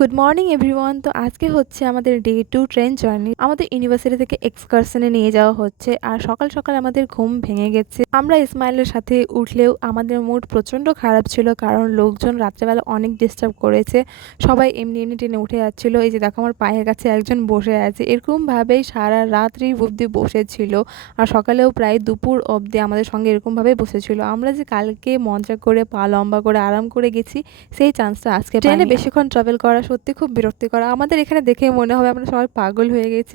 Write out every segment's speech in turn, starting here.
Good morning everyone. তো আজকে হচ্ছে আমাদের ডে 2 ট্রেন জার্নি। আমাদের ইউনিভার্সিটি থেকে এক্সকারশনে নিয়ে যাওয়া হচ্ছে, আর সকাল সকাল আমাদের ঘুম ভেঙে গেছে। আমরা ইসমাইলের সাথে উঠলেও আমাদের মুড প্রচণ্ড খারাপ ছিল, কারণ লোকজন রাত্রেবেলা অনেক ডিস্টার্ব করেছে। সবাই এমনি এমনি ট্রেনে উঠে যাচ্ছিল। এই যে দেখো আমার পায়ের কাছে একজন বসে আছে, এরকমভাবেই সারা রাত্রি অবধি বসেছিল, আর সকালেও প্রায় দুপুর অবধি আমাদের সঙ্গে এরকমভাবে বসেছিল। আমরা যে কালকে মজা করে পা লম্বা করে আরাম করে গেছি, সেই চান্সটা আজকে ট্রেনে বেশিক্ষণ ট্রাভেল করা সত্যি খুব বিরক্তিকর। আমাদের এখানে দেখে মনে হবে আমরা সবাই পাগল হয়ে গেছি।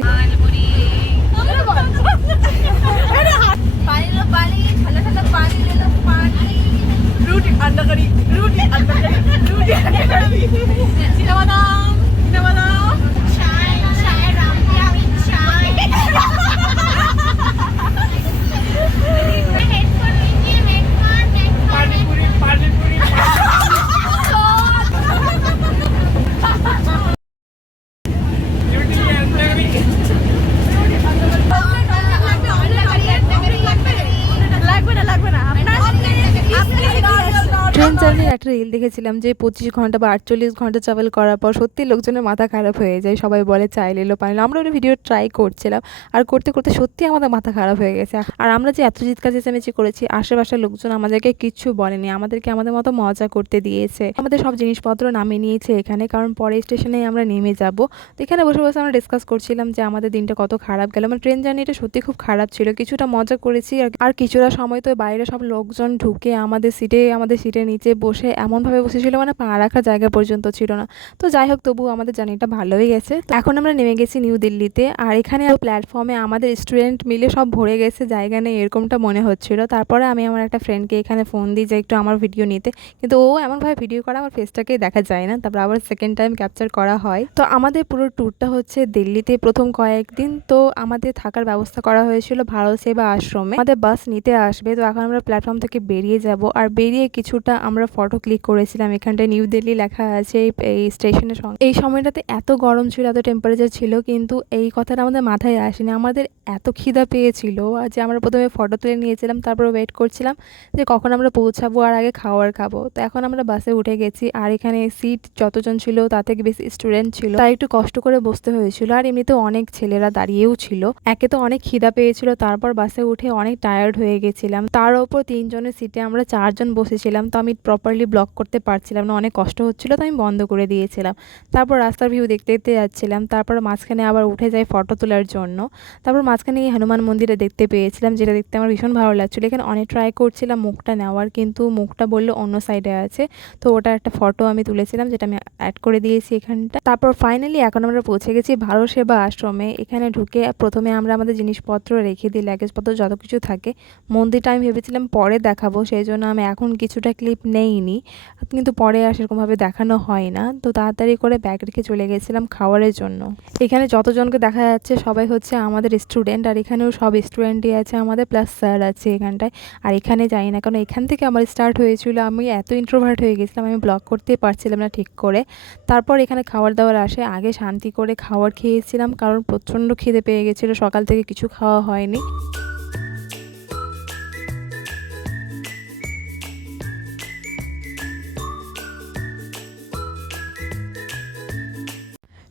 ট্রেন জার্নির একটা রিল দেখেছিলাম যে 25 ঘন্টা বা 48 ঘন্টা ট্রাভেল করার পর সত্যি লোকজনের মাথা খারাপ হয়ে যায়। সবাই বলে চাইলে এলো পানি। আমরা ওই ভিডিও ট্রাই করছিলাম, আর করতে করতে সত্যি আমাদের মাথা খারাপ হয়ে গেছে। আর আমরা যে এত চিৎকার চেঁচামেচি করেছি, আশেপাশের লোকজন আমাদেরকে কিচ্ছু বলেনি, আমাদেরকে আমাদের মতো মজা করতে দিয়েছে। আমাদের সব জিনিসপত্র নামিয়ে নিয়েছে এখানে, কারণ পরে স্টেশনে আমরা নেমে যাব। তো এখানে বসে বসে আমরা ডিসকাস করছিলাম যে আমাদের দিনটা কত খারাপ গেল। মানে ট্রেন জার্নিটা সত্যি খুব খারাপ ছিল। কিছুটা মজা করেছি, আর কিছুটা সময় তো বাইরে সব লোকজন ঢুকে আমাদের সিটের নিচে বসে এমনভাবে বসেছিল, মানে পা রাখার জায়গা পর্যন্ত ছিল না। তো যাই হোক, তবু আমাদের জার্নিটা ভালোই গেছে। তো এখন আমরা নেমে গেছি নিউ দিল্লিতে, আর এখানে প্ল্যাটফর্মে আমাদের স্টুডেন্ট মিলে সব ভরে গেছে, জায়গা নেই এরকমটা মনে হচ্ছিল। তারপরে আমি আমার একটা ফ্রেন্ডকে এখানে ফোন দিই যে একটু আমার ভিডিও নিতে, কিন্তু ও এমনভাবে ভিডিও করা আমার ফেসটাকেই দেখা যায় না। তারপর আবার সেকেন্ড টাইম ক্যাপচার করা হয়। তো আমাদের পুরো ট্যুরটা হচ্ছে দিল্লিতে প্রথম কয়েকদিন তো আমাদের থাকার ব্যবস্থা করা হয়েছিল ভারত সেবা আশ্রমে। আমাদের বাস নিতে আসবে, তো এখন আমরা প্ল্যাটফর্ম থেকে বেরিয়ে যাব। আর বেরিয়ে কিছুটা আমরা ফটো ক্লিক করেছিলাম। এখানটায় নিউ দিল্লি লেখা আছে এই স্টেশনের সঙ্গে। এই সময়টাতে এত গরম ছিল, এত টেম্পারেচার ছিল, কিন্তু এই কথাটা আমাদের মাথায় আসেনি। আমাদের এত খিদা পেয়েছিল যে আমরা প্রথমে ফটো তুলে নিয়েছিলাম, তারপর ওয়েট করছিলাম যে কখন আমরা পৌঁছাবো আর আগে খাবার খাবো। তো এখন আমরা বাসে উঠে গেছি, আর এখানে সিট যতজন ছিল তার থেকে বেশি স্টুডেন্ট ছিল, তাই একটু কষ্ট করে বসতে হয়েছিল। আর এমনিতেও অনেক ছেলেরা দাঁড়িয়েও ছিল। একে তো অনেক খিদা পেয়েছিল, তারপর বাসে উঠে অনেক টায়ার্ড হয়ে গেছিলাম। তার ওপর 3 জনের সিটে আমরা 4 জন বসেছিলাম, তো আমি প্রপারলি ব্লক করতে পারছিলাম না, অনেক কষ্ট হচ্ছিল, তো আমি বন্ধ করে দিয়েছিলাম। তারপর রাস্তার ভিউ দেখতে দেখতে যাচ্ছিলাম। তারপর মাঝখানে আবার উঠে যাই ফটো তোলার জন্য। তারপর মাঝখানে এই হনুমান মন্দিরে দেখতে পেয়েছিলাম, যেটা দেখতে আমার ভীষণ ভালো লাগছিলো। এখানে অনেক ট্রাই করছিলাম মুখটা নেওয়ার, কিন্তু মুখটা বললো অন্য সাইডে আছে। তো ওটা একটা ফটো আমি তুলেছিলাম, যেটা আমি অ্যাড করে দিয়েছি এখানটা। তারপর ফাইনালি এখন আমরা পৌঁছে গেছি ভারত সেবা আশ্রমে। এখানে ঢুকে প্রথমে আমরা আমাদের জিনিসপত্র রেখে দিই, লাগেজপত্র যত কিছু থাকে। মন্দিরটা আমি ভেবেছিলাম পরে দেখাবো, সেই জন্য আমি এখন কিছুটা ক্লিপ নেইনি, কিন্তু পরে আর সেরকমভাবে দেখানো হয় না। তো তাড়াতাড়ি করে ব্যাগ রেখে চলে গেছিলাম খাবারের জন্য। এখানে যতজনকে দেখা যাচ্ছে সবাই হচ্ছে আমাদের স্টুডেন্ট, আর এখানেও সব স্টুডেন্টই আছে আমাদের, প্লাস স্যার আছে এখানটায়। আর এখানে যাই না, কারণ এখান থেকে আমার স্টার্ট হয়েছিল। আমি এত ইন্ট্রোভার্ট হয়ে গেছিলাম, আমি ব্লগ করতেই পারছিলাম না ঠিক করে। তারপর এখানে খাবার দাবার আসে, আগে শান্তি করে খাবার খেয়েছিলাম, কারণ প্রচণ্ড খিদে পেয়ে গেছিলো, সকাল থেকে কিছু খাওয়া হয়নি।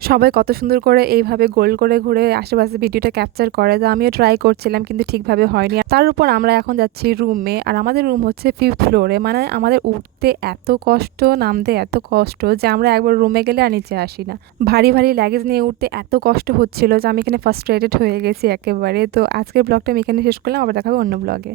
সবাই কত সুন্দর করে এইভাবে গোল করে ঘুরে আশেপাশে ভিডিওটা ক্যাপচার করে, তো আমিও ট্রাই করছিলাম, কিন্তু ঠিকভাবে হয়নি। তার উপর আমরা এখন যাচ্ছি রুমে, আর আমাদের রুম হচ্ছে 5th ফ্লোরে। মানে আমাদের উঠতে এত কষ্ট, নামতে এত কষ্ট যে আমরা একবার রুমে গেলে আর নিচে আসি না। ভারী ভারী লাগেজ নিয়ে উঠতে এত কষ্ট হচ্ছিল যে আমি এখানে ফার্স্ট্রেটেড হয়ে গেছি একেবারে। তো আজকের ব্লগটা আমি এখানে শেষ করলাম, আবার দেখাবো অন্য ব্লগে।